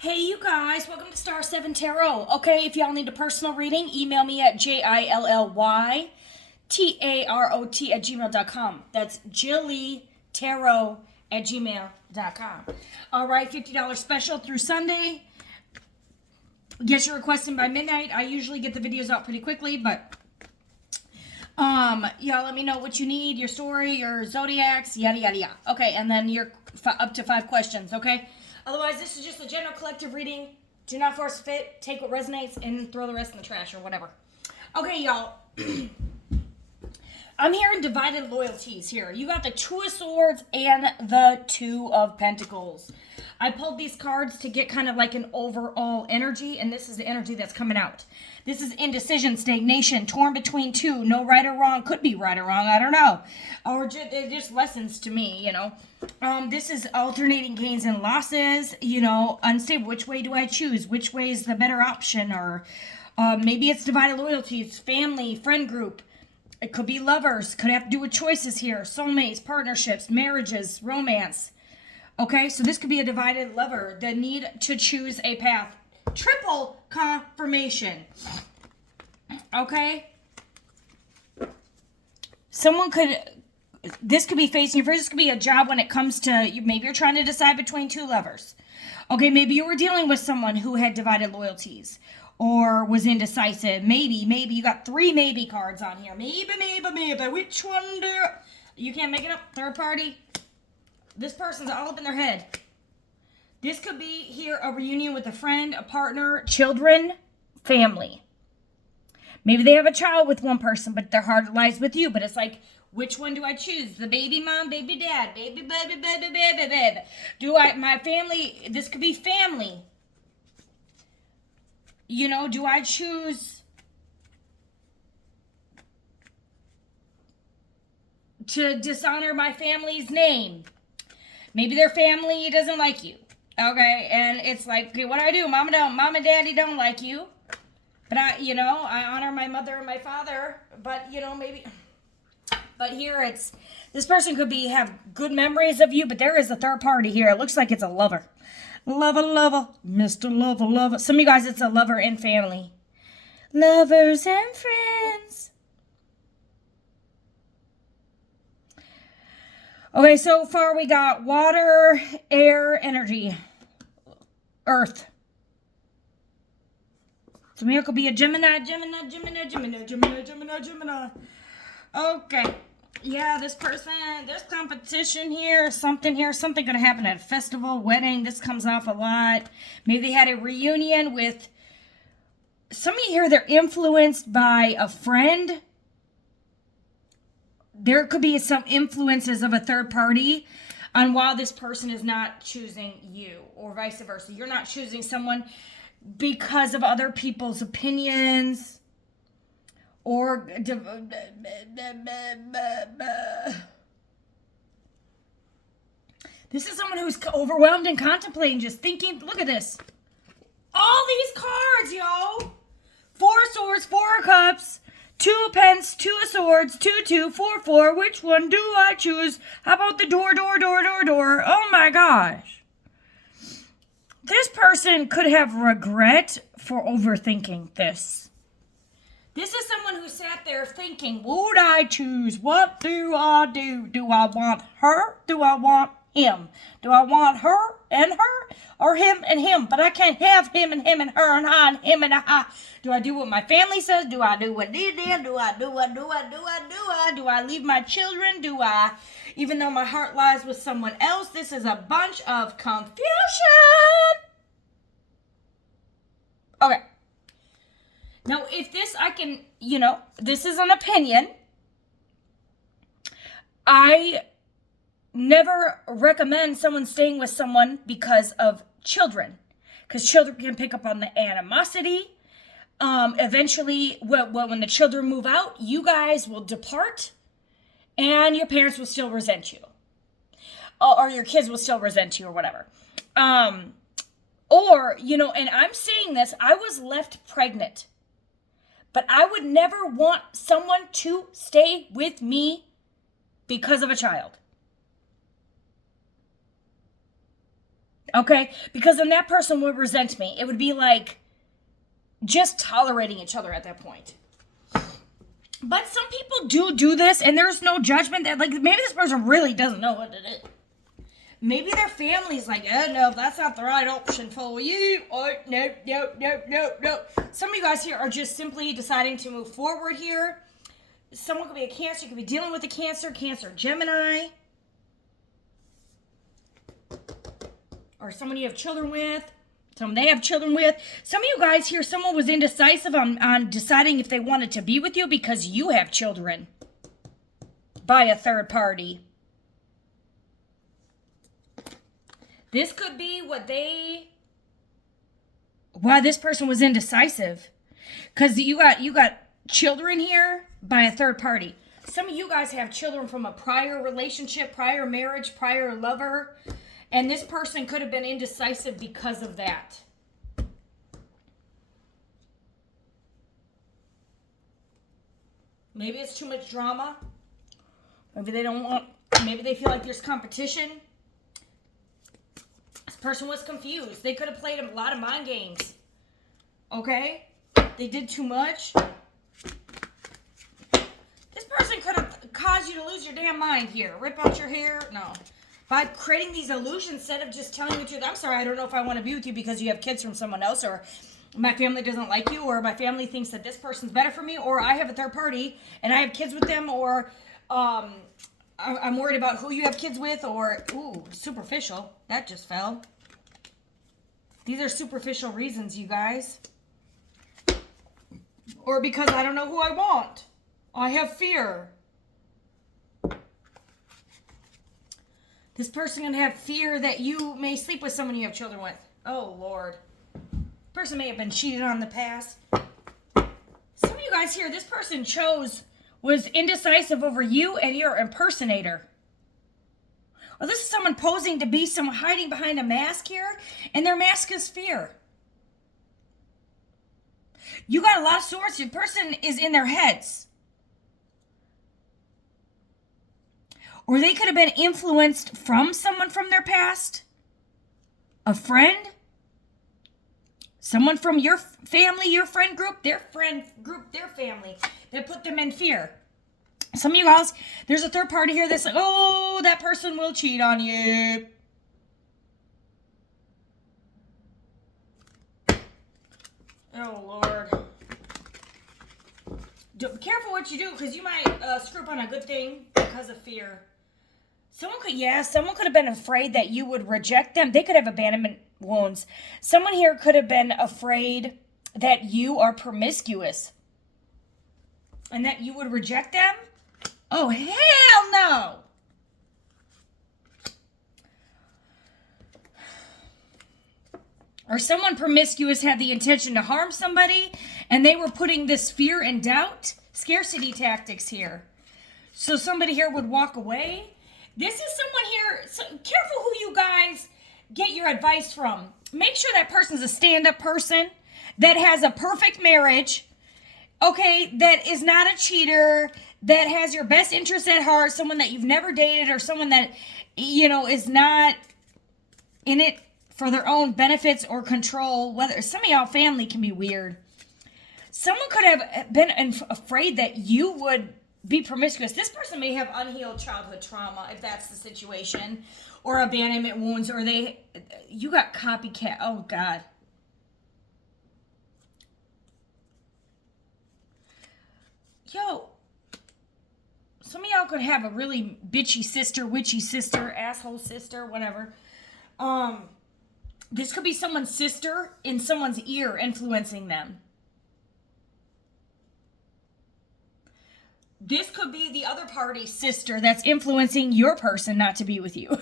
Hey, you guys, welcome to Star 7 Tarot. Okay, if y'all need a personal reading, email me at JILLYTAROT@gmail.com. That's JillyTarot@gmail.com. All right, $50 special through Sunday. Get your request in by midnight. I usually get the videos out pretty quickly, but y'all let me know what you need, your story, your zodiacs, yada yada yada. Okay, and then you're up to 5 questions, okay? Otherwise, this is just a general collective reading. Do not force fit. Take what resonates and throw the rest in the trash or whatever. Okay, y'all. I'm hearing divided loyalties here. You got the Two of Swords and the Two of Pentacles. I pulled these cards to get kind of like an overall energy, and this is the energy that's coming out. This is indecision, stagnation, torn between two, no right or wrong. Could be right or wrong, I don't know. Or just lessons to me, you know. This is alternating gains and losses, you know, unstable. Which way do I choose? Which way is the better option? Or maybe it's divided loyalties, family, friend group. It could be lovers. Could have to do with choices here. Soulmates, partnerships, marriages, romance. Okay, so this could be a divided lover. The need to choose a path. Triple confirmation. Okay? Someone could... This could be facing your first. This could be a job when it comes to... Maybe you're trying to decide between two lovers. Okay, maybe you were dealing with someone who had divided loyalties. Or was indecisive. Maybe. You got 3 maybe cards on here. Maybe. Which one do... You can't make it up. Third party. This person's all up in their head. This could be here a reunion with a friend, a partner, children, family. Maybe they have a child with one person, but their heart lies with you. But it's like, which one do I choose? The baby mom, baby dad, baby. Do I, my family, this could be family. You know, do I choose to dishonor my family's name? Maybe their family doesn't like you. Okay, and it's like, okay, what do I do? Mom and daddy don't like you. But I honor my mother and my father. But, maybe. But here it's, this person could have good memories of you, but there is a third party here. It looks like it's a lover. Lover. Mr. Lover. Some of you guys, it's a lover and family. Lovers and friends. Okay, so far we got water, air, energy, earth. So maybe it could be a Gemini. Okay. Yeah, this person, there's competition here, something going to happen at a festival, wedding. This comes off a lot. Maybe they had a reunion with, some of you here, they're influenced by a friend. There could be some influences of a third party on why this person is not choosing you, or vice versa. You're not choosing someone because of other people's opinions or this is someone who's overwhelmed and contemplating, just thinking. Look at this. All these cards, yo. 4 of Swords, 4 of Cups, 2 of Pence, 2 of Swords, 2, 2, 4, 4. Which one do I choose? How about the door? Oh my gosh. This person could have regret for overthinking this. This is someone who sat there thinking, would I choose? What do I do? Do I want her? Do I want him? Do I want her and her? Or him and him? But I can't have him and her and I and him and I. Do I do what my family says? Do I do what they did? Do I leave my children? Do I, even though my heart lies with someone else? This is a bunch of confusion. Okay. Now, if this, I can, this is an opinion. I never recommend someone staying with someone because of children. Because children can pick up on the animosity. Eventually, when the children move out, you guys will depart. And your parents will still resent you. Or your kids will still resent you or whatever. Or, and I'm saying this, I was left pregnant. But I would never want someone to stay with me because of a child. Okay? Because then that person would resent me. It would be like just tolerating each other at that point. But some people do this, and there's no judgment. That like maybe this person really doesn't know what it is. Maybe their family's like, oh no, that's not the right option for you. Or no. Some of you guys here are just simply deciding to move forward here. Someone could be a Cancer. You could be dealing with a Cancer Gemini. Or someone you have children with. Someone they have children with. Some of you guys here, someone was indecisive on deciding if they wanted to be with you because you have children by a third party. This could be why this person was indecisive. Because you got children here by a third party. Some of you guys have children from a prior relationship, prior marriage, prior lover. And this person could have been indecisive because of that. Maybe it's too much drama. Maybe they feel like there's competition. This person was confused. They could have played a lot of mind games. Okay? They did too much. This person could have caused you to lose your damn mind here. Rip out your hair. No. By creating these illusions instead of just telling you the truth. I'm sorry, I don't know if I want to be with you because you have kids from someone else, or my family doesn't like you, or my family thinks that this person's better for me, or I have a third party and I have kids with them, or I'm worried about who you have kids with, or, ooh, superficial. That just fell. These are superficial reasons, you guys. Or because I don't know who I want. I have fear. This person can have fear that you may sleep with someone you have children with. Oh, Lord. Person may have been cheated on in the past. Some of you guys here, this person was indecisive over you and your impersonator. Or this is someone posing to be someone hiding behind a mask here, and their mask is fear. You got a lot of swords. The person is in their heads. Or they could have been influenced from someone from their past. A friend. Someone from your family, your friend group, their family. That put them in fear. Some of you guys, there's a third party here that's like, oh, that person will cheat on you. Oh, Lord. Be careful what you do, because you might screw up on a good thing because of fear. Someone could have been afraid that you would reject them. They could have abandonment wounds. Someone here could have been afraid that you are promiscuous and that you would reject them. Oh, hell no. Or someone promiscuous had the intention to harm somebody, and they were putting this fear and doubt, scarcity tactics here. So somebody here would walk away. This is someone here, so careful who you guys get your advice from. Make sure that person's a stand-up person that has a perfect marriage, okay, that is not a cheater, that has your best interest at heart, someone that you've never dated, or someone that, is not in it for their own benefits or control. Whether some of y'all family can be weird. Someone could have been afraid that you would be promiscuous. This person may have unhealed childhood trauma, if that's the situation, or abandonment wounds, or you got copycat. Oh, God. Yo, some of y'all could have a really bitchy sister, witchy sister, asshole sister, whatever. This could be someone's sister in someone's ear influencing them. This could be the other party's sister that's influencing your person not to be with you.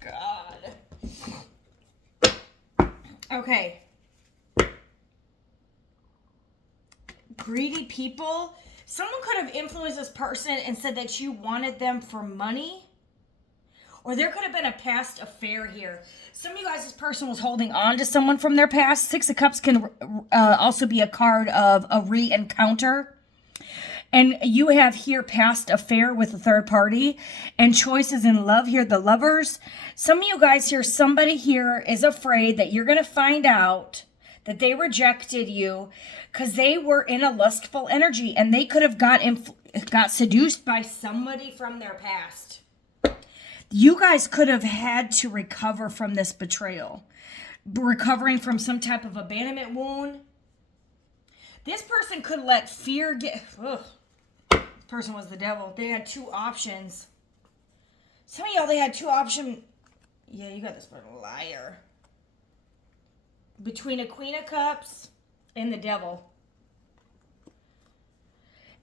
God. Okay. Greedy people. Someone could have influenced this person and said that you wanted them for money. Or there could have been a past affair here. Some of you guys, this person was holding on to someone from their past. Six of Cups can also be a card of a re-encounter. And you have here past affair with a third party and choices in love here, the lovers. Some of you guys here, somebody here is afraid that you're going to find out that they rejected you because they were in a lustful energy and they could have got seduced by somebody from their past. You guys could have had to recover from this betrayal, recovering from some type of abandonment wound. This person could let fear get... Ugh. This person was the devil. They had two options. Some of y'all, they had two options. Yeah, you got this person, liar. Between a Queen of Cups and the devil.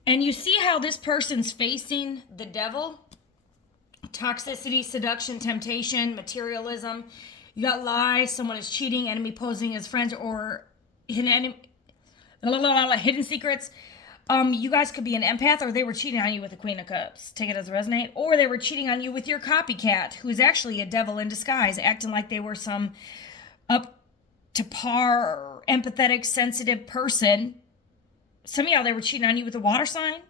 And you see how this person's facing the devil? Toxicity, seduction, temptation, materialism. You got lies, someone is cheating, enemy posing as friends, or hidden secrets. You guys could be an empath, or they were cheating on you with the Queen of Cups. Take it as a resonate. Or they were cheating on you with your copycat, who is actually a devil in disguise, acting like they were some up to par, empathetic, sensitive person. Some of y'all, they were cheating on you with a water sign.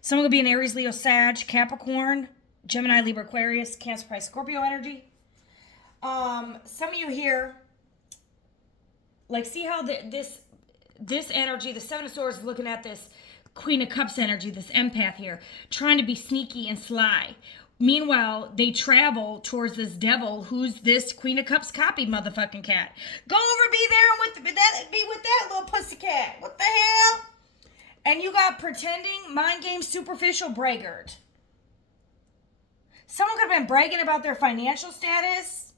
Someone could be an Aries, Leo, Sag, Capricorn, Gemini, Libra, Aquarius, Cancer, Pisces, Scorpio energy. Some of you here, like, see how this energy, the Seven of Swords, is looking at this Queen of Cups energy, this empath here, trying to be sneaky and sly. Meanwhile, they travel towards this devil, who's this Queen of Cups copied motherfucking cat. Go over, be there, and be with that little pussycat. What the hell? And you got pretending, mind game, superficial, braggart. Someone could have been bragging about their financial status,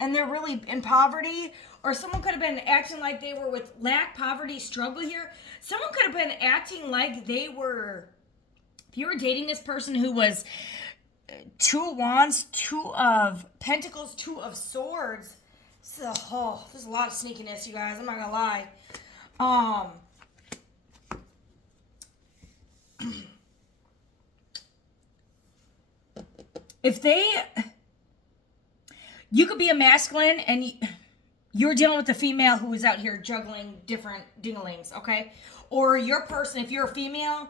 and they're really in poverty. Or someone could have been acting like they were with lack, poverty, struggle here. Someone could have been acting like they were, if you were dating this person who was Two of Wands, Two of Pentacles, Two of Swords. There's a lot of sneakiness, you guys. I'm not gonna lie. You could be a masculine and you're dealing with a female who is out here juggling different dinglings, okay? Or your person, if you're a female,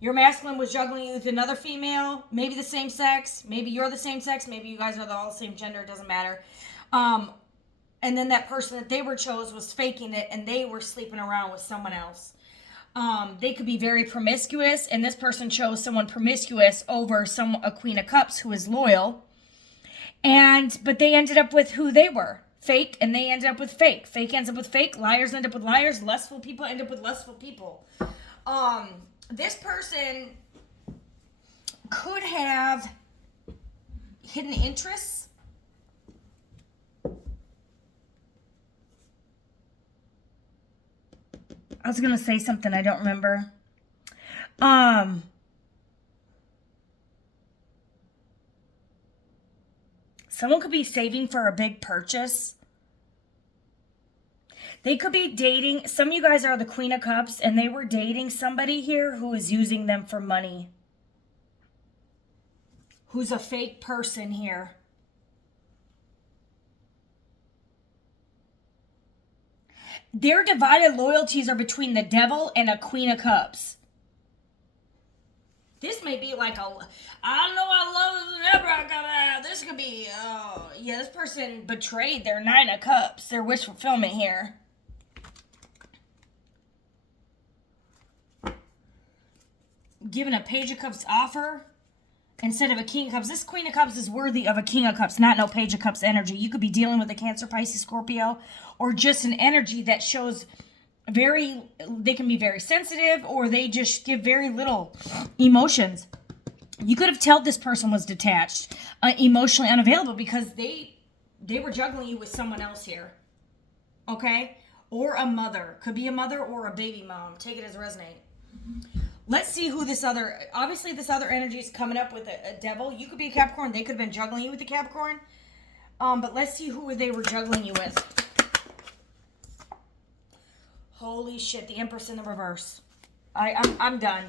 your masculine was juggling with another female, maybe the same sex, maybe you're the same sex, maybe you guys are all the same gender, it doesn't matter. And then that person that they were chose was faking it and they were sleeping around with someone else. They could be very promiscuous, and this person chose someone promiscuous over a Queen of Cups who is loyal. But they ended up with who they were. Fake, and they ended up with fake. Fake ends up with fake. Liars end up with liars. Lustful people end up with lustful people. This person could have hidden interests. I was going to say something I don't remember. Someone could be saving for a big purchase. They could be dating. Some of you guys are the Queen of Cups, and they were dating somebody here who is using them for money. Who's a fake person here. Their divided loyalties are between the devil and a Queen of Cups. This may be like I don't know, I love this whenever I come out. This could be, this person betrayed their Nine of Cups, their wish fulfillment here. Given a Page of Cups offer instead of a King of Cups. This Queen of Cups is worthy of a King of Cups, not no Page of Cups energy. You could be dealing with a Cancer, Pisces, Scorpio, or just an energy that shows they can be very sensitive, or they just give very little emotions. You could have told this person was detached, emotionally unavailable, because they were juggling you with someone else here. Okay? Or a mother. Could be a mother or a baby mom. Take it as resonate. Let's see who this other energy is coming up with a devil. You could be a Capricorn. They could have been juggling you with the Capricorn. But let's see who they were juggling you with. Holy shit, the Empress in the reverse. I'm done.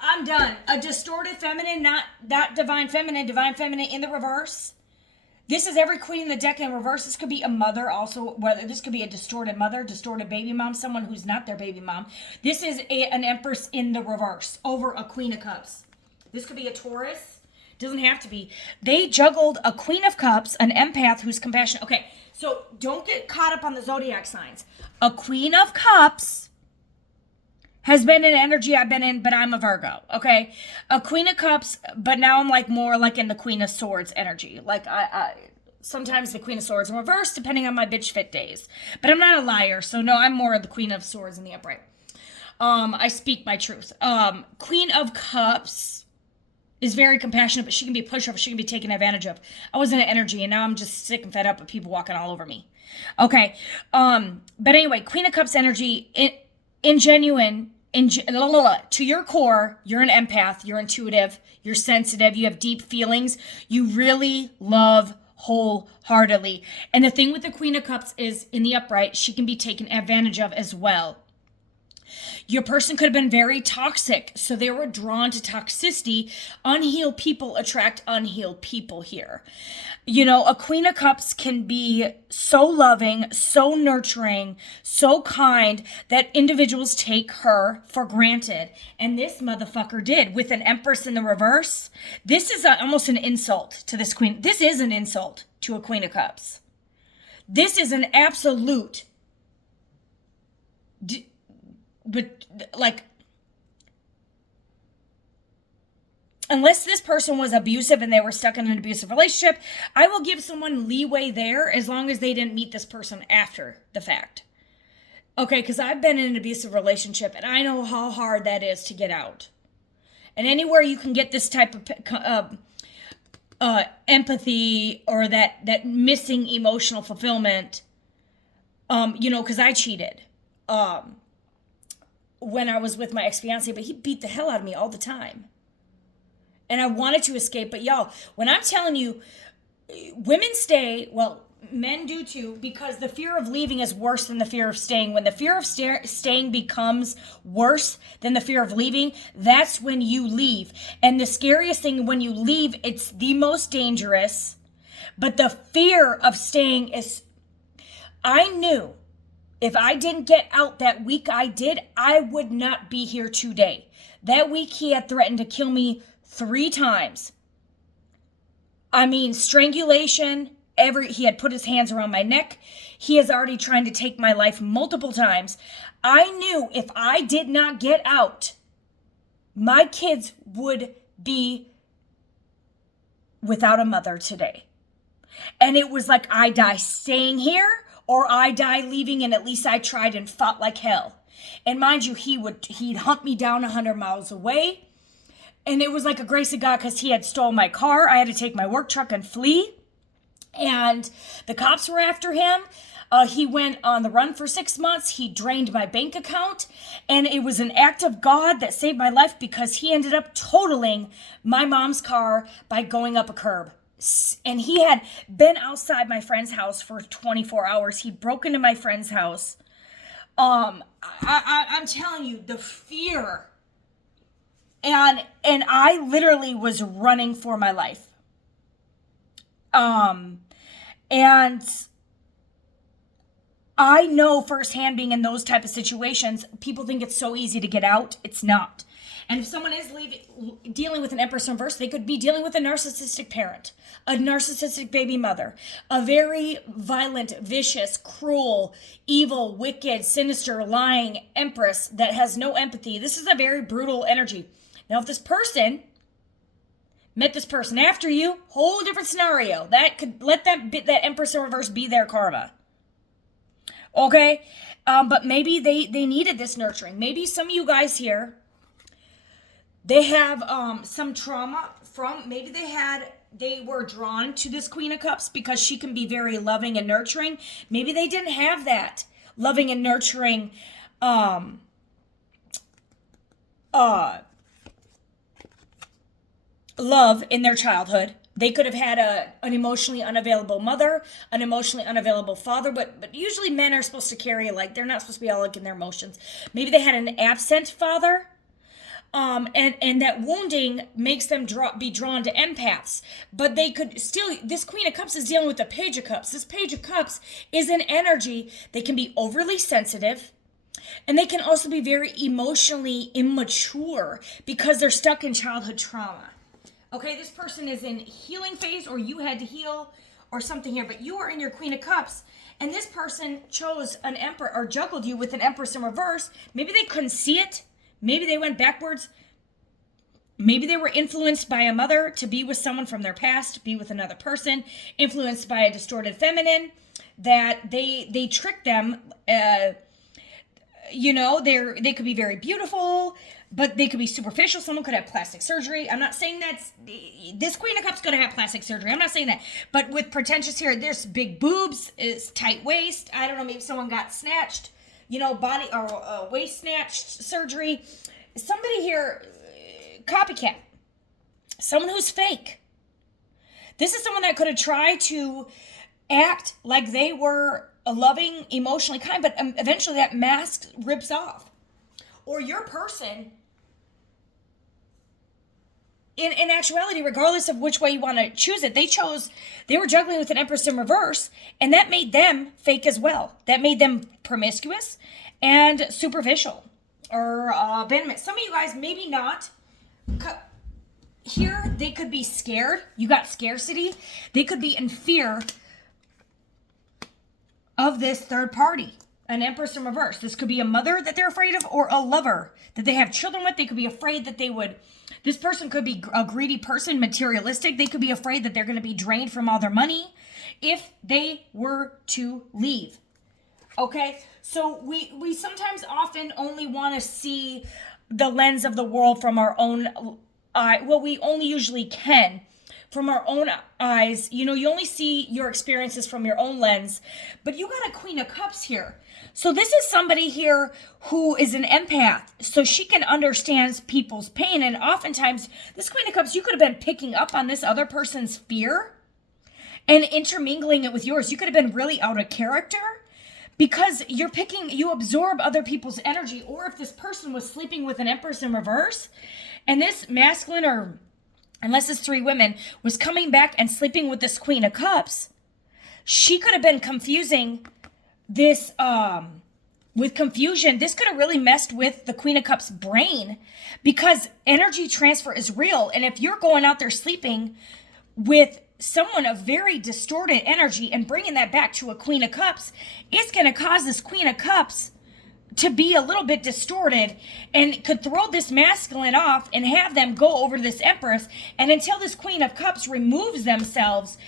I'm done. A distorted feminine, not divine feminine in the reverse. This is every queen in the deck in reverse. This could be a mother also, whether this could be a distorted mother, distorted baby mom, someone who's not their baby mom. This is an empress in the reverse over a queen of cups. This could be a Taurus. Doesn't have to be. They juggled a queen of cups, an empath who's compassionate. Okay, so don't get caught up on the zodiac signs. A queen of cups has been an energy I've been in, but I'm a Virgo, okay? A queen of cups, but now I'm like more like in the queen of swords energy. Like I sometimes the queen of swords in reverse, depending on my bitch fit days. But I'm not a liar, so no, I'm more of the queen of swords in the upright. I speak my truth. Queen of cups is very compassionate, but she can be a pushover. She can be taken advantage of. I was in an energy, and now I'm just sick and fed up with people walking all over me. Okay. But anyway, Queen of Cups energy, to your core, you're an empath, you're intuitive, you're sensitive, you have deep feelings, you really love wholeheartedly. And the thing with the Queen of Cups is, in the upright, she can be taken advantage of as well. Your person could have been very toxic, so they were drawn to toxicity. Unhealed people attract unhealed people here. You know, a Queen of Cups can be so loving, so nurturing, so kind that individuals take her for granted. And this motherfucker did with an Empress in the reverse. This is almost an insult to this queen. This is an insult to a Queen of Cups. This is an absolute... But, like, unless this person was abusive and they were stuck in an abusive relationship, I will give someone leeway there as long as they didn't meet this person after the fact. Okay, because I've been in an abusive relationship and I know how hard that is to get out. And anywhere you can get this type of empathy or that missing emotional fulfillment, you know, because I cheated. When I was with my ex-fiance, but he beat the hell out of me all the time. And I wanted to escape, but y'all, when I'm telling you, women stay, well, men do too, because the fear of leaving is worse than the fear of staying. When the fear of staying becomes worse than the fear of leaving, that's when you leave. And the scariest thing, when you leave, it's the most dangerous, but the fear of staying is, I knew if I didn't get out that week I did, I would not be here today. That week he had threatened to kill me 3 times. I mean, strangulation, he had put his hands around my neck. He is already trying to take my life multiple times. I knew if I did not get out, my kids would be without a mother today. And it was like, I die staying here, or I die leaving, and at least I tried and fought like hell. And mind you, he'd hunt me down 100 miles away. And it was like a grace of God because he had stolen my car. I had to take my work truck and flee. And the cops were after him. He went on the run for 6 months. He drained my bank account. And it was an act of God that saved my life because he ended up totaling my mom's car by going up a curb. And he had been outside my friend's house for 24 hours. He broke into my friend's house. I'm telling you, the fear. And I literally was running for my life. And I know firsthand, being in those type of situations, people think it's so easy to get out. It's not. And if someone is dealing with an Empress in reverse, they could be dealing with a narcissistic parent, a narcissistic baby mother, a very violent, vicious, cruel, evil, wicked, sinister, lying Empress that has no empathy. This is a very brutal energy. Now, if this person met this person after you, whole different scenario. That could let that Empress in reverse be their karma. Okay? But maybe they needed this nurturing. Maybe some of you guys here, they have some trauma from, maybe they were drawn to this Queen of Cups because she can be very loving and nurturing. Maybe they didn't have that loving and nurturing love in their childhood. They could have had an emotionally unavailable mother, an emotionally unavailable father, but usually men are supposed to carry, like, they're not supposed to be all like in their emotions. Maybe they had an absent father. And that wounding makes them be drawn to empaths. But they could still, this Queen of Cups is dealing with the Page of Cups. This Page of Cups is an energy. They can be overly sensitive, and they can also be very emotionally immature because they're stuck in childhood trauma. Okay, this person is in healing phase, or you had to heal or something here, but you are in your Queen of Cups, and this person chose an Emperor or juggled you with an Empress in reverse. Maybe they couldn't see it. Maybe they went backwards. Maybe they were influenced by a mother to be with someone from their past, be with another person, influenced by a distorted feminine, that they tricked them. They could be very beautiful, but they could be superficial. Someone could have plastic surgery. I'm not saying this Queen of Cups going to have plastic surgery. I'm not saying that. But with pretentious here, there's big boobs, is tight waist. I don't know, maybe someone got snatched, body or waist snatched surgery. Somebody here, copycat. Someone who's fake. This is someone that could have tried to act like they were a loving, emotionally kind, but eventually that mask rips off. Or your person, in actuality, regardless of which way you want to choose it, they were juggling with an Empress in reverse, and that made them fake as well. That made them promiscuous and superficial or abandonment. Some of you guys, maybe not. Here, they could be scared. You got scarcity. They could be in fear of this third party, an Empress in reverse. This could be a mother that they're afraid of, or a lover that they have children with. They could be afraid that this person could be a greedy person, materialistic. They could be afraid that they're going to be drained from all their money if they were to leave. Okay, so we sometimes often only want to see the lens of the world from our own eye. Well, we only usually can from our own eyes. You only see your experiences from your own lens, but you got a Queen of Cups here. So this is somebody here who is an empath, so she can understand people's pain. And oftentimes, this Queen of Cups, you could have been picking up on this other person's fear and intermingling it with yours. You could have been really out of character because you absorb other people's energy. Or if this person was sleeping with an Empress in reverse, and this masculine, or unless it's three women, was coming back and sleeping with this Queen of Cups, she could have been confusing this with confusion. This could have really messed with the Queen of Cups brain, because energy transfer is real. And if you're going out there sleeping with someone of very distorted energy and bringing that back to a Queen of Cups, it's going to cause this Queen of Cups to be a little bit distorted, and could throw this masculine off and have them go over to this Empress. And until this Queen of Cups removes themselves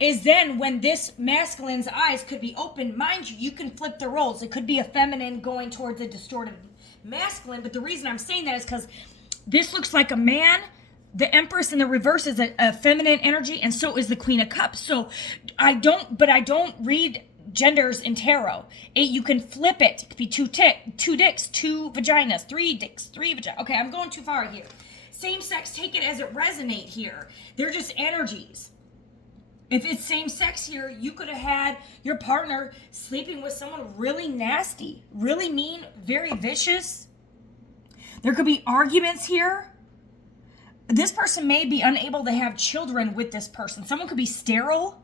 is then when this masculine's eyes could be open. Mind you, you can flip the roles. It could be a feminine going towards a distorted masculine, but the reason I'm saying that is because this looks like a man. The Empress in the reverse is a feminine energy, and so is the Queen of Cups. So I don't read genders in tarot. You can flip it. It could be two dicks, two vaginas, three dicks, three vaginas. Okay, I'm going too far here. Same sex, take it as it resonate here. They're just energies. If it's same sex here, you could have had your partner sleeping with someone really nasty, really mean, very vicious. There could be arguments here. This person may be unable to have children with this person. Someone could be sterile,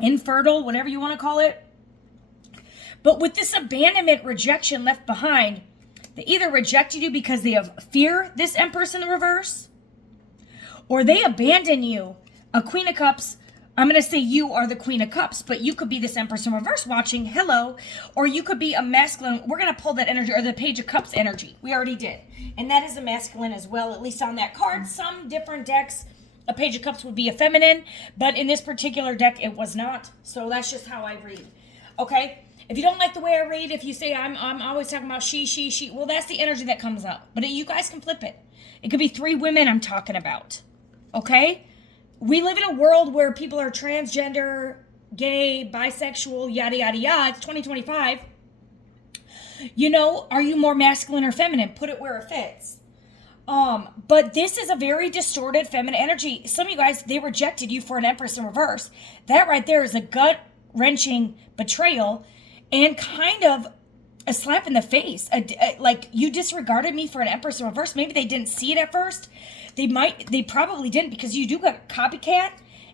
infertile, whatever you want to call it. But with this abandonment, rejection left behind, they either rejected you because they have fear, this Empress in the reverse, or they abandon you. A Queen of Cups, I'm going to say you are the Queen of Cups, but you could be this Empress in reverse watching, hello, or you could be a masculine. We're going to pull that energy, or the Page of Cups energy. We already did. And that is a masculine as well, at least on that card. Some different decks, a Page of Cups would be a feminine, but in this particular deck, it was not. So that's just how I read. Okay? If you don't like the way I read, if you say I'm always talking about she, well, that's the energy that comes out. But you guys can flip it. It could be three women I'm talking about. Okay? We live in a world where people are transgender, gay, bisexual, yada, yada, yada. It's 2025. Are you more masculine or feminine? Put it where it fits. But this is a very distorted feminine energy. Some of you guys, they rejected you for an Empress in reverse. That right there is a gut-wrenching betrayal and kind of a slap in the face. Like, you disregarded me for an Empress in reverse. Maybe they didn't see it at first. They probably didn't, because you do got copycat,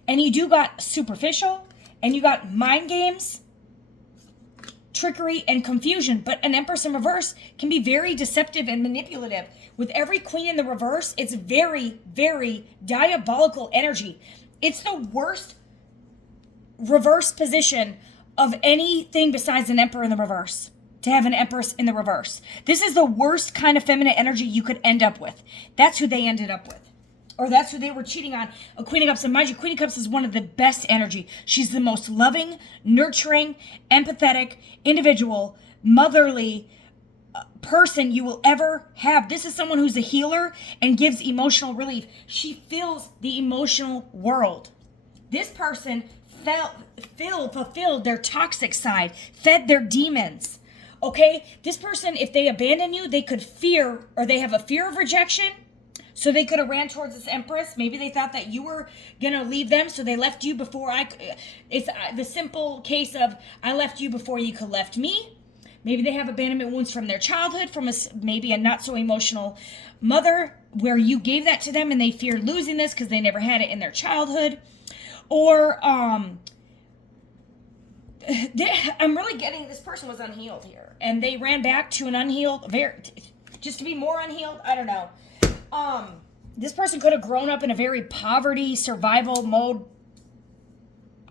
and you do got superficial, and you got mind games, trickery, and confusion. But an Empress in reverse can be very deceptive and manipulative. With every Queen in the reverse, it's very, very diabolical energy. It's the worst reverse position of anything besides an Emperor in the reverse, to have an Empress in the reverse. This is the worst kind of feminine energy you could end up with. That's who they ended up with. Or that's who they were cheating on. A Queen of Cups. And mind you, Queen of Cups is one of the best energy. She's the most loving, nurturing, empathetic, individual, motherly person you will ever have. This is someone who's a healer and gives emotional relief. She fills the emotional world. This person fulfilled their toxic side, fed their demons. Okay? This person, if they abandon you, they could fear, or they have a fear of rejection. So they could have ran towards this Empress. Maybe they thought that you were going to leave them, so they left you before it's the simple case of, I left you before you could left me. Maybe they have abandonment wounds from their childhood, from maybe a not so emotional mother where you gave that to them and they feared losing this because they never had it in their childhood. Or I'm really getting this person was unhealed here, and they ran back to an unhealed, just to be more unhealed. I don't know. This person could have grown up in a very poverty, survival mode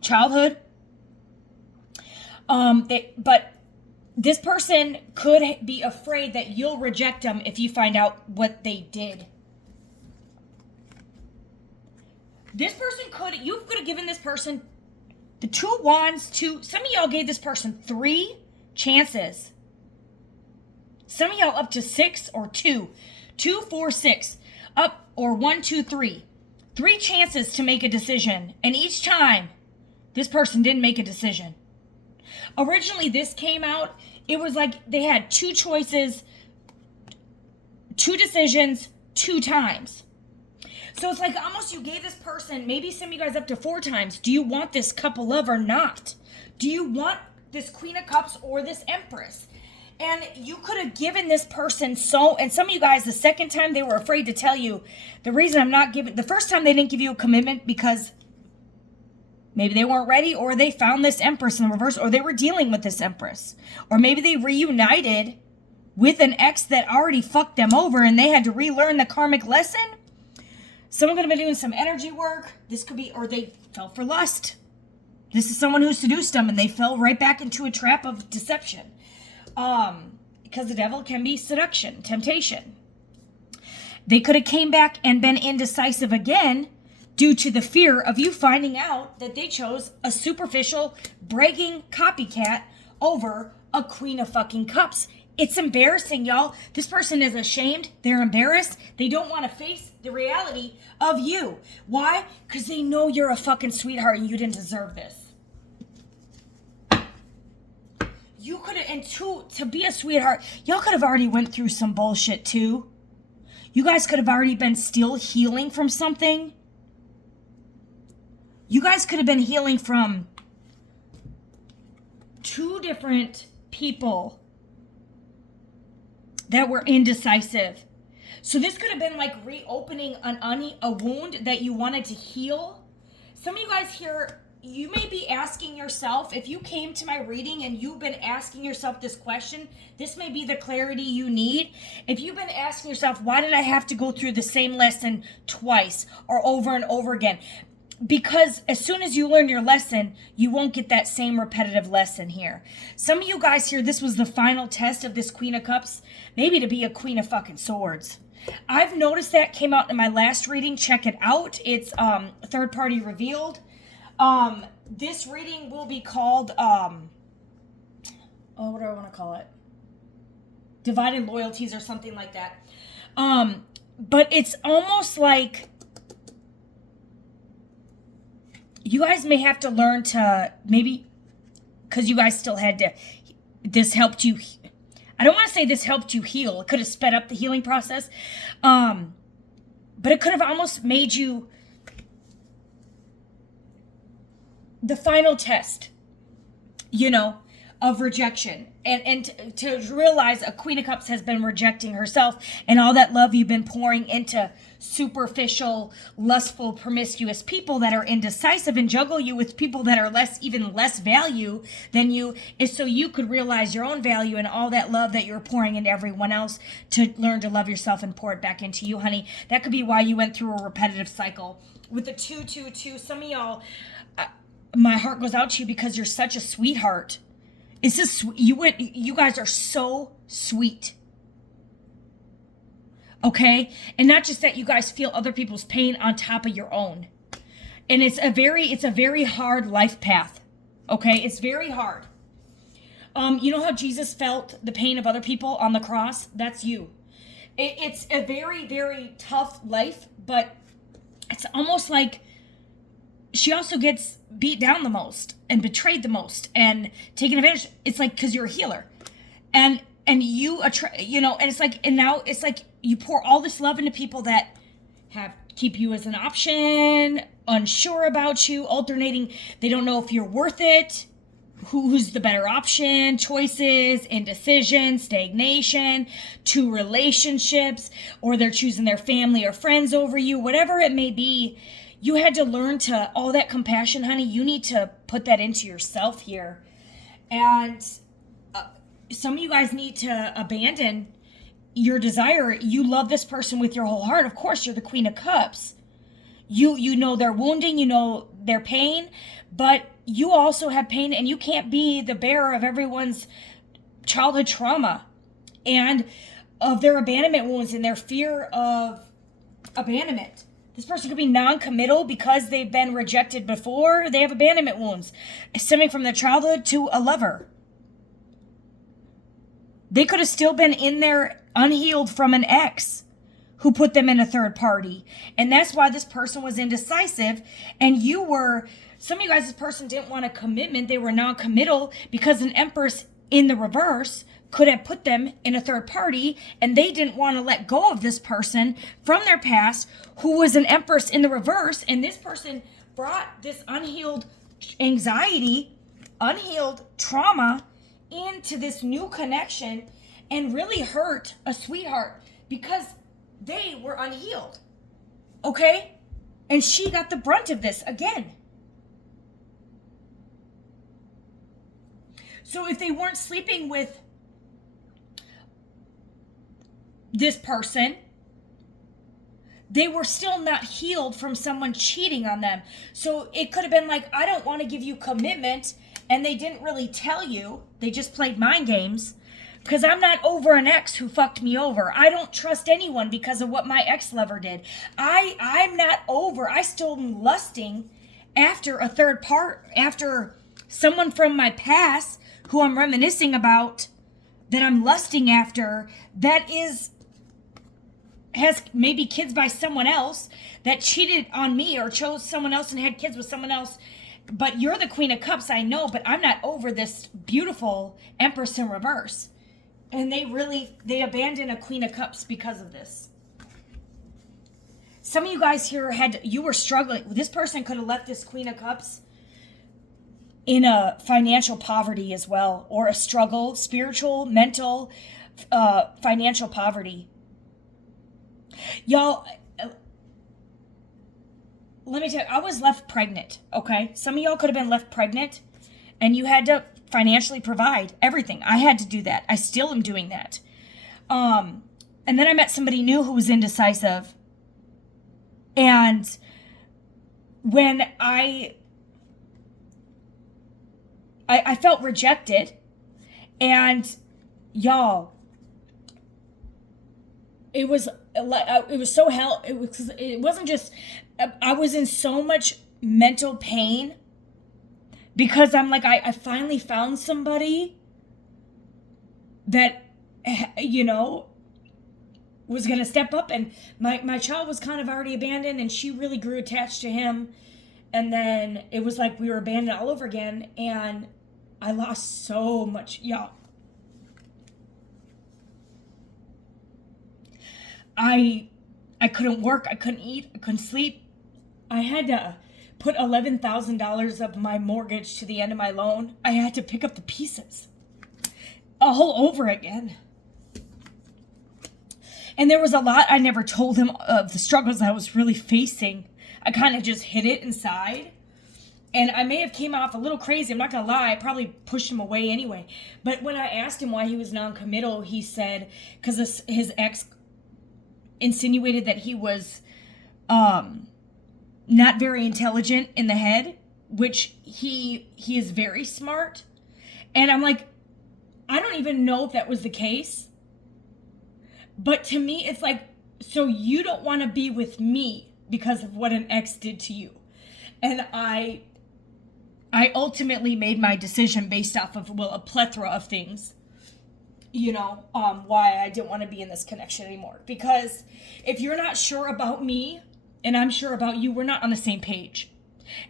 childhood. But this person could be afraid that you'll reject them if you find out what they did. This person you could have given this person the 2 wands, some of y'all gave this person 3 chances. Some of y'all up to 6 or 2. 2, 4, 6. Up, or 1, 2, 3. 3 chances to make a decision. And each time, this person didn't make a decision. Originally, this came out, it was like they had 2 choices, 2 decisions, 2 times. So it's like almost you gave this person, maybe some of you guys up to 4 times. Do you want this cup of love or not? Do you want this Queen of Cups or this Empress? And you could have given this person and some of you guys, the second time they were afraid to tell you, the reason I'm not giving, the first time they didn't give you a commitment because maybe they weren't ready, or they found this Empress in the reverse, or they were dealing with this Empress. Or maybe they reunited with an ex that already fucked them over and they had to relearn the karmic lesson. Someone could have been doing some energy work. This could be, or they fell for lust. This is someone who seduced them and they fell right back into a trap of deception. Because the devil can be seduction, temptation. They could have came back and been indecisive again due to the fear of you finding out that they chose a superficial, bragging copycat over a Queen of fucking Cups. It's embarrassing, y'all. This person is ashamed. They're embarrassed. They don't want to face the reality of you. Why? Because they know you're a fucking sweetheart and you didn't deserve this. You could have, and to be a sweetheart, y'all could have already went through some bullshit too. You guys could have already been still healing from something. You guys could have been healing from 2 different people that were indecisive. So this could have been like reopening a wound that you wanted to heal. Some of you guys here, you may be asking yourself, if you came to my reading and you've been asking yourself this question, this may be the clarity you need. If you've been asking yourself, why did I have to go through the same lesson twice or over and over again? Because as soon as you learn your lesson, you won't get that same repetitive lesson here. Some of you guys here, this was the final test of this Queen of Cups, maybe to be a Queen of fucking Swords. I've noticed that came out in my last reading. Check it out. It's third party revealed. This reading will be called, what do I want to call it? Divided Loyalties or something like that. But it's almost like you guys may have to learn to, maybe, because you guys still had to, this helped you, I don't want to say this helped you heal. It could have sped up the healing process. But it could have almost made you the final test, you know, of rejection, and to realize a Queen of Cups has been rejecting herself, and all that love you've been pouring into superficial, lustful, promiscuous people that are indecisive and juggle you with people that are even less value than you, is so you could realize your own value and all that love that you're pouring into everyone else, to learn to love yourself and pour it back into you, honey. That could be why you went through a repetitive cycle with the 222. Some of y'all, my heart goes out to you because you're such a sweetheart. It's just, you guys are so sweet. Okay? And not just that, you guys feel other people's pain on top of your own. And it's a very hard life path. Okay? It's very hard. You know how Jesus felt the pain of other people on the cross? That's you. It's a very, very tough life, but it's almost like she also gets beat down the most and betrayed the most and taken advantage. It's like, because you're a healer, and you and it's like, and now it's like you pour all this love into people that keep you as an option, unsure about you, alternating. They don't know if you're worth it. Who's the better option? Choices, indecision, stagnation, 2 relationships, or they're choosing their family or friends over you, whatever it may be. You had to learn to, all that compassion, honey, you need to put that into yourself here. And some of you guys need to abandon your desire. You love this person with your whole heart. Of course, you're the Queen of Cups. You know their wounding, you know their pain, but you also have pain, and you can't be the bearer of everyone's childhood trauma and of their abandonment wounds and their fear of abandonment. This person could be non-committal because they've been rejected before. They have abandonment wounds stemming from their childhood to a lover. They could have still been in there unhealed from an ex who put them in a third party. And that's why this person was indecisive. And some of you guys, this person didn't want a commitment. They were non-committal because an Empress in the reverse could have put them in a third party, and they didn't want to let go of this person from their past who was an Empress in the reverse. And this person brought this unhealed anxiety, unhealed trauma into this new connection and really hurt a sweetheart because they were unhealed. Okay? And she got the brunt of this again. So if they weren't sleeping with this person, they were still not healed from someone cheating on them. So it could have been like, I don't want to give you commitment, and they didn't really tell you. They just played mind games. Because I'm not over an ex who fucked me over. I don't trust anyone because of what my ex-lover did. I'm not over. I still am lusting after a third part, after someone from my past who I'm reminiscing about, that I'm lusting after, that has maybe kids by someone else, that cheated on me or chose someone else and had kids with someone else. But you're the Queen of Cups, I know, but I'm not over this beautiful Empress in reverse. And they abandoned a Queen of Cups because of this. Some of you guys here you were struggling. This person could have left this Queen of Cups in a financial poverty as well, or a struggle, spiritual, mental, financial poverty. Y'all, let me tell you, I was left pregnant, okay? Some of y'all could have been left pregnant, and you had to financially provide everything. I had to do that. I still am doing that. And then I met somebody new who was indecisive. And when I felt rejected, and y'all, it was so hell. It wasn't just, I was in so much mental pain because I'm like, I finally found somebody that, was going to step up. And my child was kind of already abandoned, and she really grew attached to him. And then it was like we were abandoned all over again. And I lost so much, y'all. I couldn't work. I couldn't eat. I couldn't sleep. I had to put $11,000 of my mortgage to the end of my loan. I had to pick up the pieces all over again. And there was a lot I never told him of the struggles I was really facing. I kind of just hid it inside. And I may have came off a little crazy. I'm not going to lie. I probably pushed him away anyway. But when I asked him why he was non-committal, he said, because his ex insinuated that he was not very intelligent in the head, which he is very smart. And I'm like, I don't even know if that was the case. But to me, it's like, so you don't want to be with me because of what an ex did to you. And I ultimately made my decision based off of, well, a plethora of things, why I didn't want to be in this connection anymore. Because if you're not sure about me and I'm sure about you, we're not on the same page.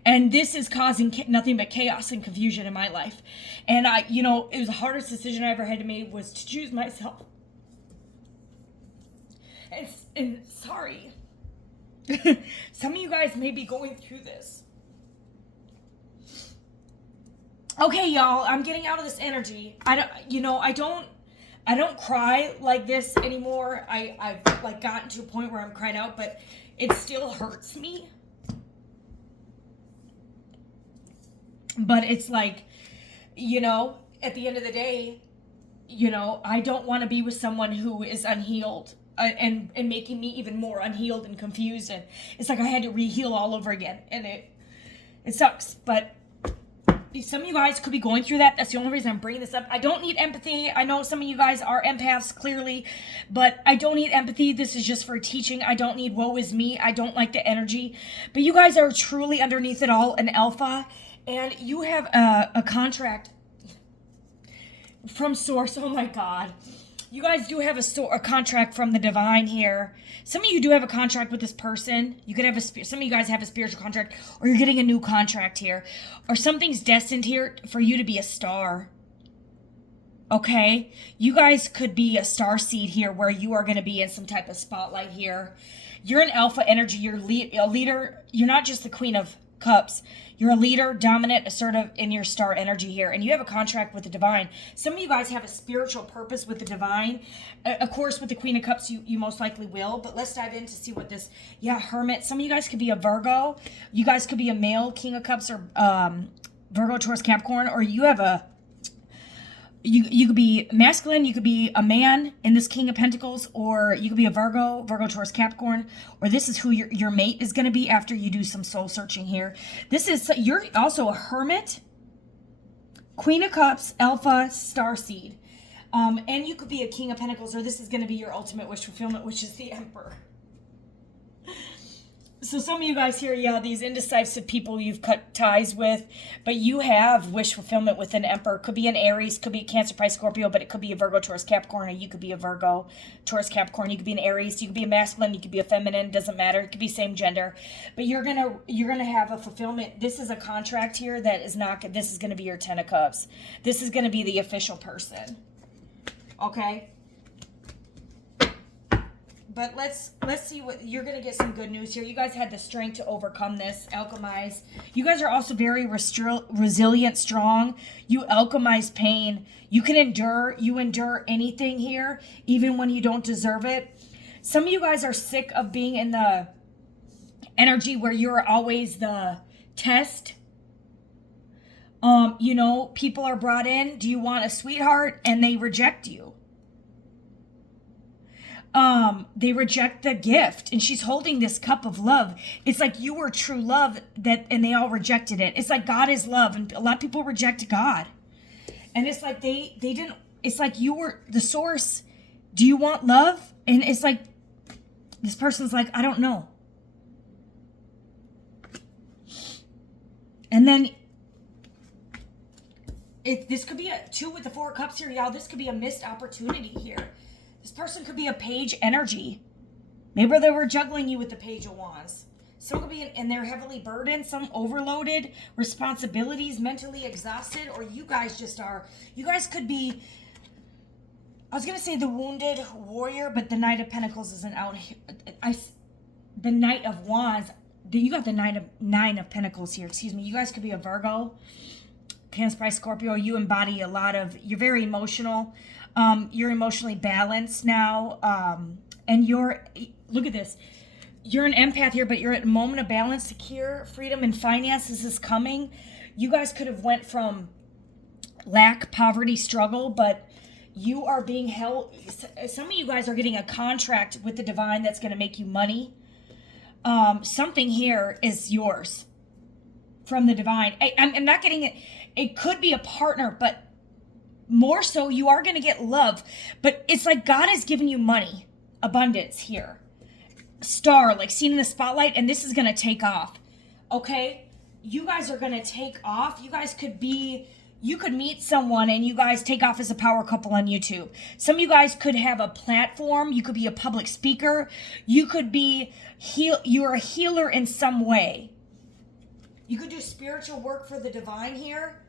And this is causing nothing but chaos and confusion in my life. And it was the hardest decision I ever had to make was to choose myself. And sorry, some of you guys may be going through this. Okay, y'all, I'm getting out of this energy. I don't cry like this anymore. I've like gotten to a point where I'm crying out, but it still hurts me. But it's like, at the end of the day, I don't want to be with someone who is unhealed. And making me even more unhealed and confused, and it's like I had to re-heal all over again, and it sucks. But some of you guys could be going through that. That's the only reason I'm bringing this up. I don't need empathy. I know some of you guys are empaths, clearly, but I don't need empathy. This is just for teaching. I don't need woe is me. I don't like the energy, but you guys are truly underneath it all an alpha, and you have a contract from source. Oh my God. You guys do have a contract from the divine here. Some of you do have a contract with this person. You could have some of you guys have a spiritual contract, or you're getting a new contract here, or something's destined here for you to be a star. Okay? You guys could be a star seed here where you are going to be in some type of spotlight here. You're an alpha energy. You're a leader. You're not just the Queen of Cups. You're a leader, dominant, assertive in your star energy here. And you have a contract with the divine. Some of you guys have a spiritual purpose with the divine. Of course, with the Queen of Cups, you most likely will. But let's dive in to see what this... Yeah, Hermit. Some of you guys could be a Virgo. You guys could be a male King of Cups or Virgo, Taurus, Capricorn. Or you have a... You could be masculine, you could be a man in this King of Pentacles, or you could be a Virgo, Taurus, Capricorn, or this is who your mate is going to be after you do some soul searching here. You're also a Hermit, Queen of Cups, Alpha, Starseed. And you could be a King of Pentacles, or this is going to be your ultimate wish fulfillment, which is the Emperor. So some of you guys here, yeah, these indecisive people you've cut ties with, but you have wish fulfillment with an Emperor. Could be an Aries, could be a Cancer, Pisces, Scorpio, but it could be a Virgo, Taurus, Capricorn, or you could be a Virgo, Taurus, Capricorn. You could be an Aries, you could be a masculine, you could be a feminine, doesn't matter. It could be same gender, but you're gonna have a fulfillment. This is a contract here that is not. This is gonna be your Ten of Cups. This is gonna be the official person. Okay. But let's see what you're going to get some good news here. You guys had the strength to overcome this, alchemize. You guys are also very resilient, strong. You alchemize pain. You can endure. You endure anything here, even when you don't deserve it. Some of you guys are sick of being in the energy where you're always the test. People are brought in. Do you want a sweetheart? And they reject you. They reject the gift, and she's holding this cup of love. It's like you were true love and they all rejected it. It's like God is love, and a lot of people reject God. And it's like they didn't, it's like you were the source. Do you want love? And it's like, this person's like, I don't know. And then this could be a 2 with the 4 of Cups here, y'all. This could be a missed opportunity here. This person could be a Page energy. Maybe they were juggling you with the Page of Wands. Some could be, and they're heavily burdened, some overloaded, responsibilities, mentally exhausted, or you guys just are. You guys could be, I was going to say the wounded warrior, but the Knight of Pentacles isn't out here. The Knight of Wands, You got the nine of Pentacles here. Excuse me. You guys could be a Virgo, Cancer by Scorpio. You embody a lot of, you're very emotional. You're emotionally balanced now. And look at this. You're an empath here, but you're at a moment of balance, secure, freedom, and finances is coming. You guys could have went from lack, poverty, struggle, but you are being held. Some of you guys are getting a contract with the divine that's going to make you money. Something here is yours from the divine. I'm not getting it. It could be a partner, but more so you are going to get love. But it's like God has given you money, abundance here. Star, like seen in the spotlight, and this is going to take off. Okay? You guys are going to take off. You could meet someone and you guys take off as a power couple on YouTube. Some of you guys could have a platform. You could be a public speaker. You could be you're a healer in some way. You could do spiritual work for the divine here.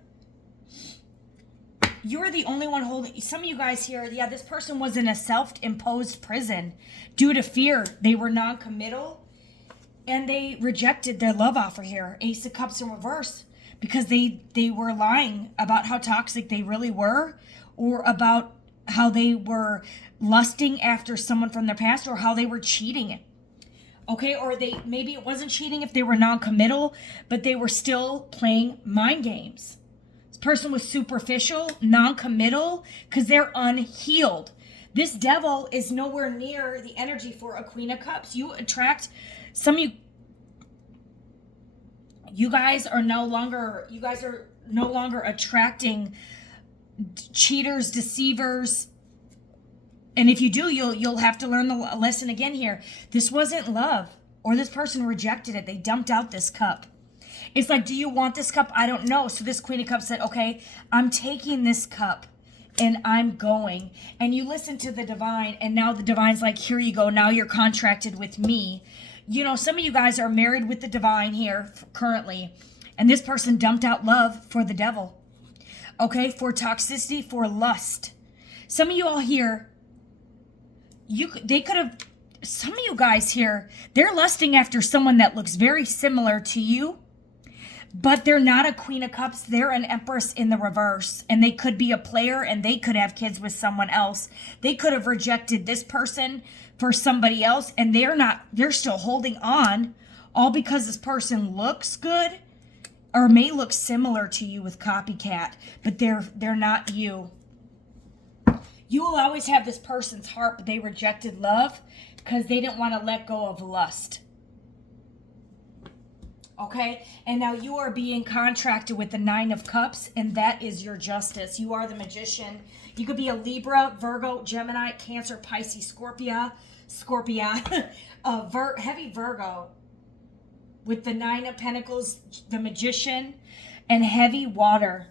You're the only one holding. Some of you guys here, yeah, this person was in a self-imposed prison due to fear. They were non-committal and they rejected their love offer here. Ace of Cups in reverse. Because they were lying about how toxic they really were, or about how they were lusting after someone from their past, or how they were cheating. Okay, or maybe it wasn't cheating if they were non-committal, but they were still playing mind games. This person was superficial, non-committal, because they're unhealed. This devil is nowhere near the energy for a Queen of Cups. You attract some of you. You guys are no longer attracting cheaters, deceivers. And if you do, you'll have to learn the lesson again here. This wasn't love, or this person rejected it. They dumped out this cup. It's like, do you want this cup? I don't know. So this Queen of Cups said, okay, I'm taking this cup and I'm going. And you listen to the divine, and now the divine's like, here you go. Now you're contracted with me. You know, some of you guys are married with the divine here currently, and this person dumped out love for the devil. Okay, for toxicity, for lust. Some of you all here, some of you guys here, they're lusting after someone that looks very similar to you, but they're not a Queen of Cups. They're an Empress in the reverse, and they could be a player, and they could have kids with someone else. They could have rejected this person for somebody else, and they're still holding on, all because this person looks good or may look similar to you with copycat, but they're not you. You will always have this person's heart, but they rejected love because they didn't want to let go of lust. Okay, and now you are being contracted with the Nine of Cups, and that is your justice. You are the Magician. You could be a Libra, Virgo, Gemini, Cancer, Pisces, Scorpio, heavy Virgo with the Nine of Pentacles, the Magician, and heavy water.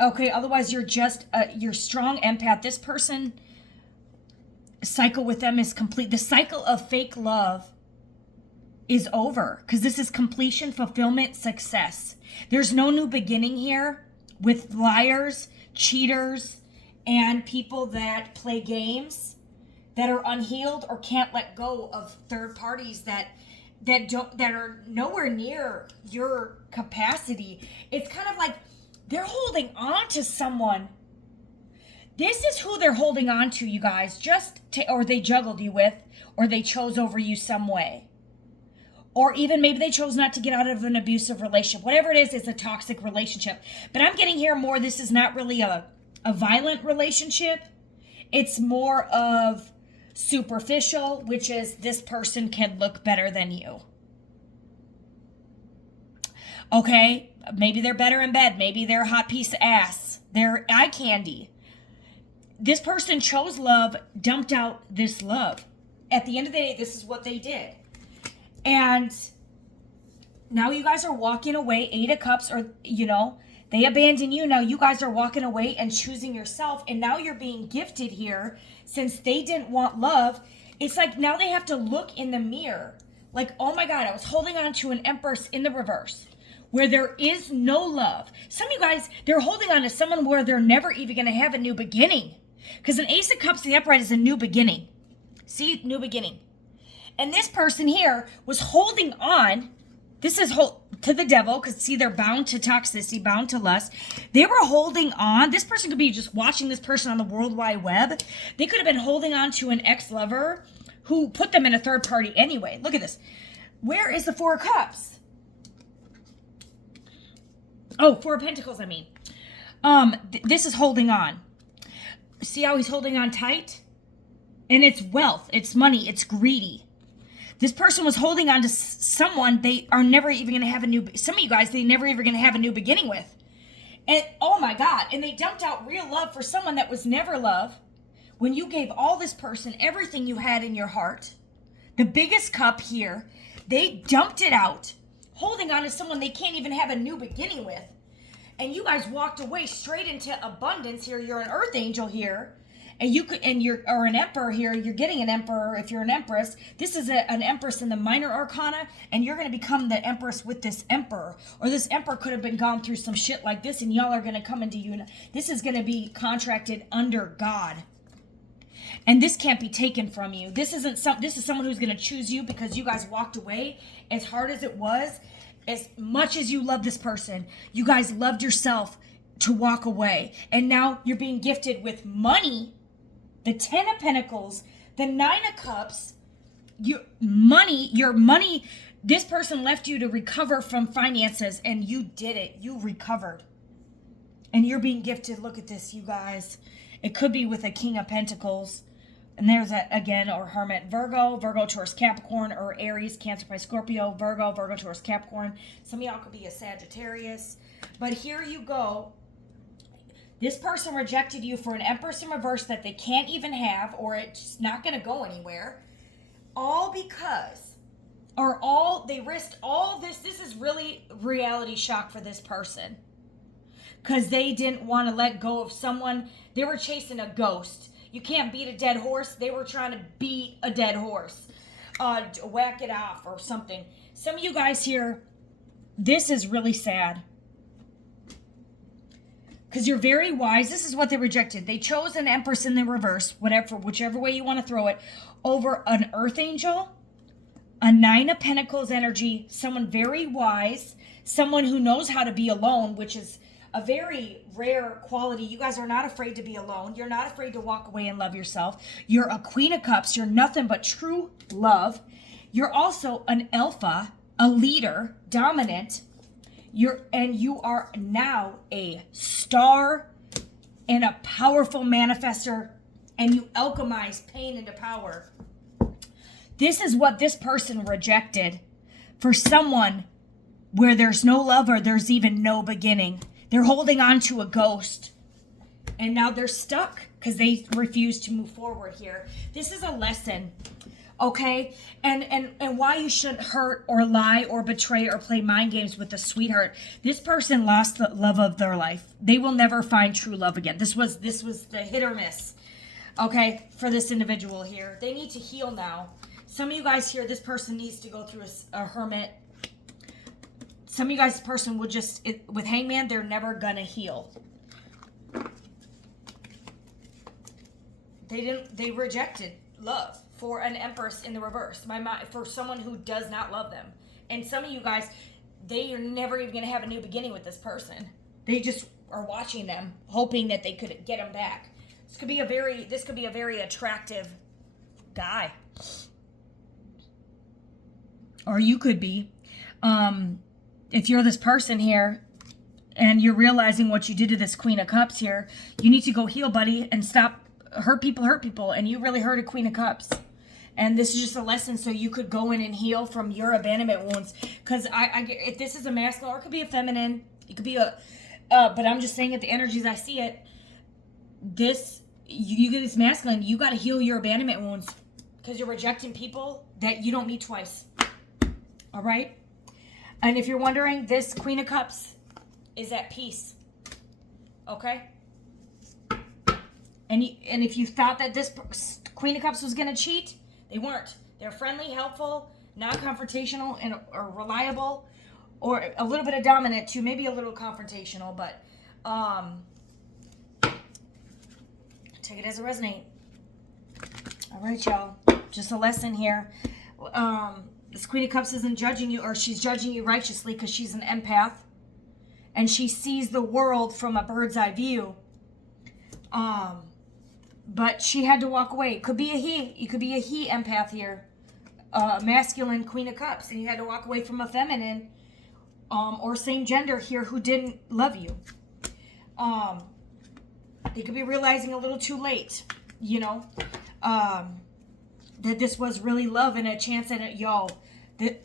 Okay, otherwise you're strong empath. This person, cycle with them is complete. The cycle of fake love is over, because this is completion, fulfillment, success. There's no new beginning here with liars, cheaters, and people that play games, that are unhealed or can't let go of third parties that are nowhere near your capacity. It's kind of like they're holding on to someone. This is who they're holding on to, you guys, or they juggled you with, or they chose over you some way. Or even maybe they chose not to get out of an abusive relationship. Whatever it is, it's a toxic relationship. But I'm getting here more, this is not really a violent relationship. It's more of superficial, which is this person can look better than you. Okay, maybe they're better in bed. Maybe they're a hot piece of ass. They're eye candy. This person chose love, dumped out this love. At the end of the day, this is what they did. And now you guys are walking away, Eight of Cups, or, they abandon you. Now you guys are walking away and choosing yourself. And now you're being gifted here. Since they didn't want love, it's like now they have to look in the mirror. Like, oh my God, I was holding on to an Empress in the reverse, where there is no love. Some of you guys, they're holding on to someone where they're never even going to have a new beginning. Because an Ace of Cups in the upright is a new beginning. See, new beginning. And this person here was holding on This is to the devil, because see, they're bound to toxicity, bound to lust. They were holding on. This person could be just watching this person on the World Wide Web. They could have been holding on to an ex-lover who put them in a third party anyway. Look at this. Where is the Four of Cups? Oh, Four of Pentacles, I mean. This is holding on. See how he's holding on tight? And it's wealth, it's money, it's greedy. This person was holding on to someone they are never even going to have some of you guys, they never even going to have a new beginning with. And oh my God, and they dumped out real love for someone that was never love. When you gave all this person everything you had in your heart, the biggest cup here, they dumped it out, holding on to someone they can't even have a new beginning with. And you guys walked away straight into abundance here. You're an earth angel here. And you're an emperor here. You're getting an emperor if you're an empress. This is an empress in the minor arcana, and you're going to become the empress with this emperor. Or this emperor could have been gone through some shit like this, and y'all are going to come into this is going to be contracted under God. And this can't be taken from you. This is someone who's going to choose you because you guys walked away as hard as it was. As much as you love this person, you guys loved yourself to walk away. And now you're being gifted with money. The 10 of Pentacles, the 9 of Cups, your money, this person left you to recover from finances, and you did it. You recovered. And you're being gifted. Look at this, you guys. It could be with a King of Pentacles. And there's again, or Hermit. Virgo, Taurus, Capricorn, or Aries, Cancer, Pisces, Scorpio, Virgo, Taurus, Capricorn. Some of y'all could be a Sagittarius. But here you go. This person rejected you for an Empress in reverse that they can't even have, or it's not going to go anywhere. All because, they risked all this. This is really reality shock for this person. Because they didn't want to let go of someone. They were chasing a ghost. You can't beat a dead horse. They were trying to beat a dead horse. Whack it off or something. Some of you guys here, this is really sad. Because you're very wise. This is what they rejected. They chose an Empress in the reverse, whichever way you want to throw it, over an Earth Angel, a 9 of Pentacles energy, someone very wise, someone who knows how to be alone, which is a very rare quality. You guys are not afraid to be alone. You're not afraid to walk away and love yourself. You're a Queen of Cups. You're nothing but true love. You're also an alpha, a leader, dominant. You are now a star and a powerful manifester, and you alchemize pain into power. This is what this person rejected for someone where there's no love or there's even no beginning. They're holding on to a ghost, and now they're stuck because they refuse to move forward here. This is a lesson. Okay, and why you shouldn't hurt or lie or betray or play mind games with a sweetheart. This person lost the love of their life. They will never find true love again. This was the hit or miss. Okay, for this individual here, they need to heal now. Some of you guys here, this person needs to go through a hermit. Some of you guys, this person would with Hangman, they're never gonna heal. They rejected love for an Empress in the reverse. For someone who does not love them. And some of you guys, they are never even going to have a new beginning with this person. They just are watching them, hoping that they could get them back. This could be a very attractive guy. Or you could be. If you're this person here, and you're realizing what you did to this Queen of Cups here, you need to go heal, buddy, and stop hurt people. And you really hurt a Queen of Cups. And this is just a lesson so you could go in and heal from your abandonment wounds. Because if this is a masculine, or it could be a feminine, it could be but I'm just saying it, the energies I see it, you get this masculine, you got to heal your abandonment wounds. Because you're rejecting people that you don't meet twice. All right? And if you're wondering, this Queen of Cups is at peace. Okay? And if you thought that this Queen of Cups was going to cheat, they weren't. They're friendly, helpful, non-confrontational, and or reliable, or a little bit of dominant too, maybe a little confrontational, but take it as a resonate. All right, y'all. Just a lesson here. This Queen of Cups isn't judging you, or she's judging you righteously because she's an empath. And she sees the world from a bird's eye view. But she had to walk away. It could be a he. You could be a he empath here. Masculine Queen of Cups. And you had to walk away from a feminine or same gender here who didn't love you. They could be realizing a little too late, you know, that this was really love and a chance at it. Yo, that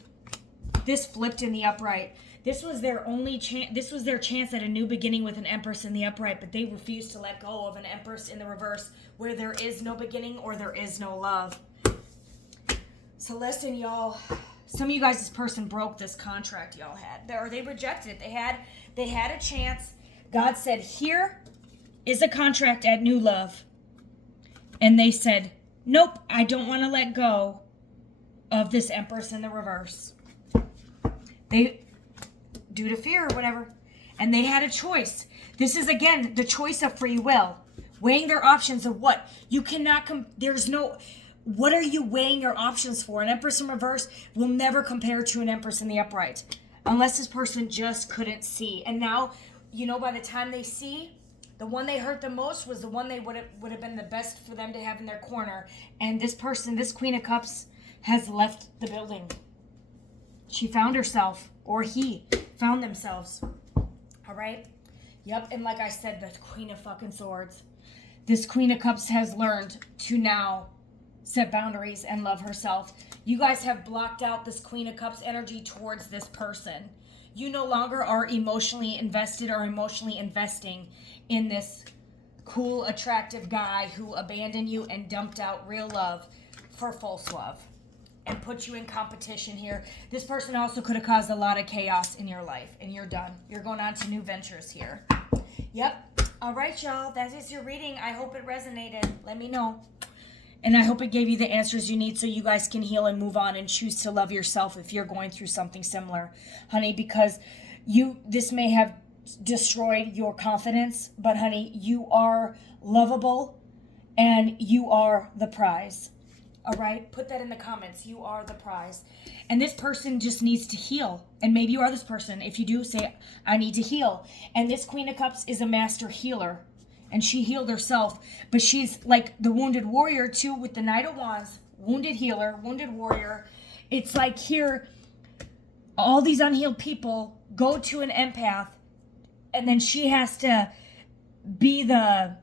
this flipped in the upright. This was their only chance. This was their chance at a new beginning with an Empress in the upright, but they refused to let go of an Empress in the reverse, where there is no beginning or there is no love. So listen, y'all. Some of you guys, this person broke this contract y'all had, or they rejected it. They had a chance. God said, "Here is a contract at new love," and they said, "Nope, I don't want to let go of this Empress in the reverse." They, due to fear or whatever, and they had a choice. This is, again, the choice of free will. Weighing their options of what? You cannot, there's no, what are you weighing your options for? An Empress in reverse will never compare to an Empress in the upright. Unless this person just couldn't see. And now, you know, by the time they see, the one they hurt the most was the one they would have been the best for them to have in their corner. And this person, this Queen of Cups, has left the building. She found herself, or he found themselves. All right? Yep, and like I said, the Queen of fucking Swords. This Queen of Cups has learned to now set boundaries and love herself. You guys have blocked out this Queen of Cups energy towards this person. You no longer are emotionally invested or emotionally investing in this cool, attractive guy who abandoned you and dumped out real love for false love and put you in competition here. This person also could have caused a lot of chaos in your life, and you're done. You're going on to new ventures here. Yep. All right, y'all. That is your reading. I hope it resonated. Let me know. And I hope it gave you the answers you need so you guys can heal and move on and choose to love yourself if you're going through something similar, honey, because this may have destroyed your confidence, but honey, you are lovable and you are the prize. All right? Put that in the comments. You are the prize. And this person just needs to heal. And maybe you are this person. If you do, say, I need to heal. And this Queen of Cups is a master healer. And she healed herself. But she's like the wounded warrior, too, with the Knight of Wands. Wounded healer, wounded warrior. It's like here, all these unhealed people go to an empath. And then she has to be the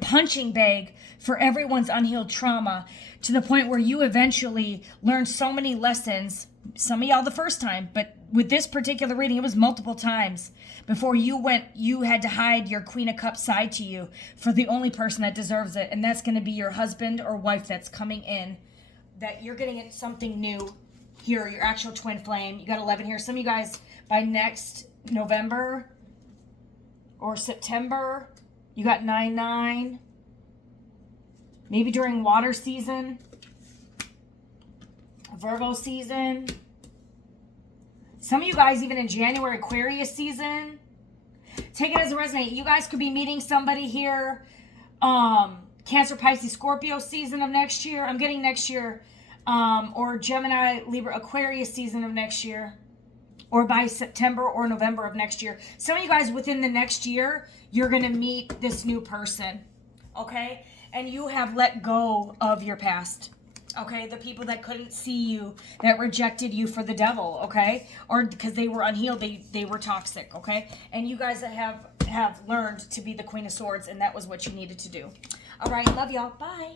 punching bag for everyone's unhealed trauma, to the point where you eventually learn so many lessons. Some of y'all the first time, but with this particular reading, it was multiple times before you had to hide your Queen of Cups side to you for the only person that deserves it, and that's going to be your husband or wife that's coming in, that you're getting something new here, your actual twin flame. You got 11 here. Some of you guys, by next November or September, you got 9-9. Maybe during water season, Virgo season. Some of you guys even in January, Aquarius season. Take it as a resonate. You guys could be meeting somebody here. Cancer, Pisces, Scorpio season of next year. I'm getting next year. Or Gemini, Libra, Aquarius season of next year. Or by September or November of next year. Some of you guys within the next year, you're going to meet this new person. Okay? And you have let go of your past. Okay? The people that couldn't see you, that rejected you for the devil. Okay? Or because they were unhealed, they were toxic. Okay? And you guys have learned to be the Queen of Swords, and that was what you needed to do. All right. Love y'all. Bye.